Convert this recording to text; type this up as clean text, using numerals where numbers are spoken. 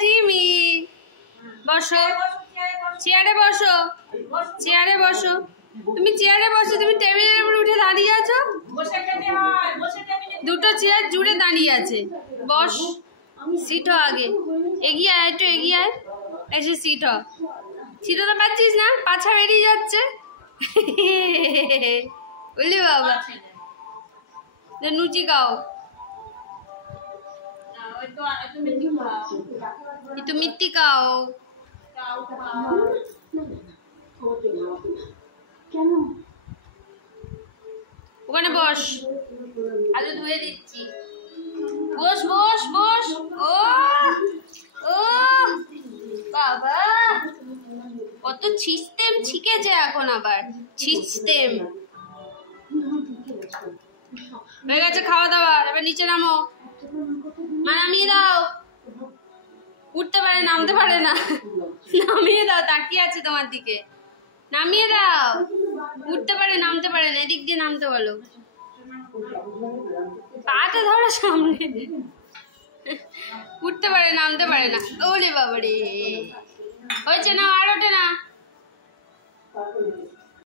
Jimmy বসো, চেয়ারে বসো, চেয়ারে বসো। তুমি চেয়ারে বসো, তুমি টেবিলের উপর উঠে দাঁড়িয়ে আছো। দুটো চেয়ার জুড়ে দাঁড়িয়ে আছে। বস, সিট হ আগে, এগিয়ে আয়, একটু এগিয়ে আয়, এসে সিট হ। সিট তো পাচ্ছিস না, পাছা বেরিয়ে যাচ্ছে। বুঝলি বাবা, নুচি খাও, একটু মিষ্টি খাও। ওখানে বস, আলু ধুয়ে দিচ্ছি। বস বস বস। ও ও বাবা, কত ছিস্তেম শিখেছে এখন, আবার ছিস্তেম হয়ে গেছে খাওয়া দাওয়া। এবার নিচে নামো, মা নামিয়ে দাও। উঠতে পারে, নামতে পারে না। নামিয়ে দাও, তাকিয়ে আছে তোমার দিকে, নামিয়ে দাও। উঠতে পারে, নামতে পারে না, এদিক দিয়ে নামতে বলো। পাটা ধরো সামনে। উঠতে পারে, নামতে পারে না। ওরে বাবারে, হয়েছে না, আর ওঠে না।